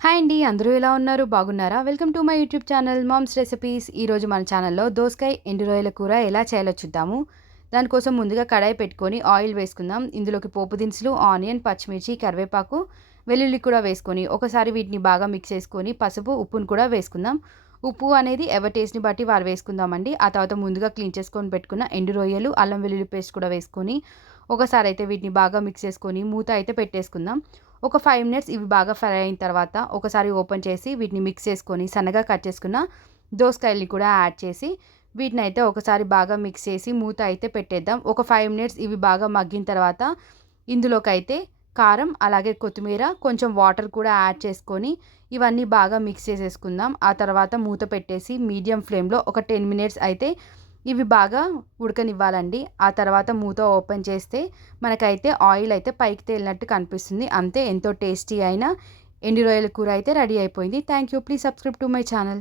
Hi అండి. అందరూ ఎలా ఉన్నారు? బాగున్నారా? Welcome to my YouTube channel moms recipes. ఈరోజు మన ఛానల్‌లో దోసకాయ ఎండు రొయ్యల కూర ఎలా చేయాలో చూద్దాము. దానికోసం ముందుగా కడాయి పెట్టుకొని ఆయిల్ వేసుకుందాం. ఇందులోకి పోపు దినుసులు, ఆనియన్, పచ్చిమిర్చి, కరివేపాకు, వెల్లుల్లి కూడా వేసుకొని ఒకసారి వీటిని బాగా మిక్స్ చేసుకొని పసుపు, ఉప్పును కూడా వేసుకుందాం. ఉప్పు అనేది ఎవరి టేస్ట్‌ని బట్టి వారు వేసుకుందామండి. ఆ తర్వాత ముందుగా క్లీన్ చేసుకొని పెట్టుకున్న ఎండు రొయ్యలు, అల్లం వెల్లుల్లి పేస్ట్ కూడా వేసుకొని ఒకసారి అయితే వీటిని బాగా మిక్స్ చేసుకొని మూత అయితే పెట్టేసుకుందాం. ఒక 5 మినిట్స్ ఇవి బాగా ఫ్రై అయిన తర్వాత ఒకసారి ఓపెన్ చేసి వీటిని మిక్స్ చేసుకొని సన్నగా కట్ చేసుకున్న దోసకాయల్ని కూడా యాడ్ చేసి వీటినైతే ఒకసారి బాగా మిక్స్ చేసి మూత అయితే పెట్టేద్దాం. ఒక 5 మినిట్స్ ఇవి బాగా మగ్గిన తర్వాత ఇందులోకైతే కారం, అలాగే కొత్తిమీర, కొంచెం వాటర్ కూడా యాడ్ చేసుకొని ఇవన్నీ బాగా మిక్స్ చేసేసుకుందాం. ఆ తర్వాత మూత పెట్టేసి మీడియం ఫ్లేమ్‌లో ఒక 10 మినిట్స్ అయితే ఇవి బాగా ఉడకనివ్వాలండి. ఆ తర్వాత మూత ఓపెన్ చేస్తే మనకైతే ఆయిల్ అయితే పైకి తేలినట్టు కనిపిస్తుంది. అంతే, ఎంతో టేస్టీ అయిన ఎండు రొయ్యల కూర అయితే రెడీ అయిపోయింది. Thank you. Please subscribe to my channel.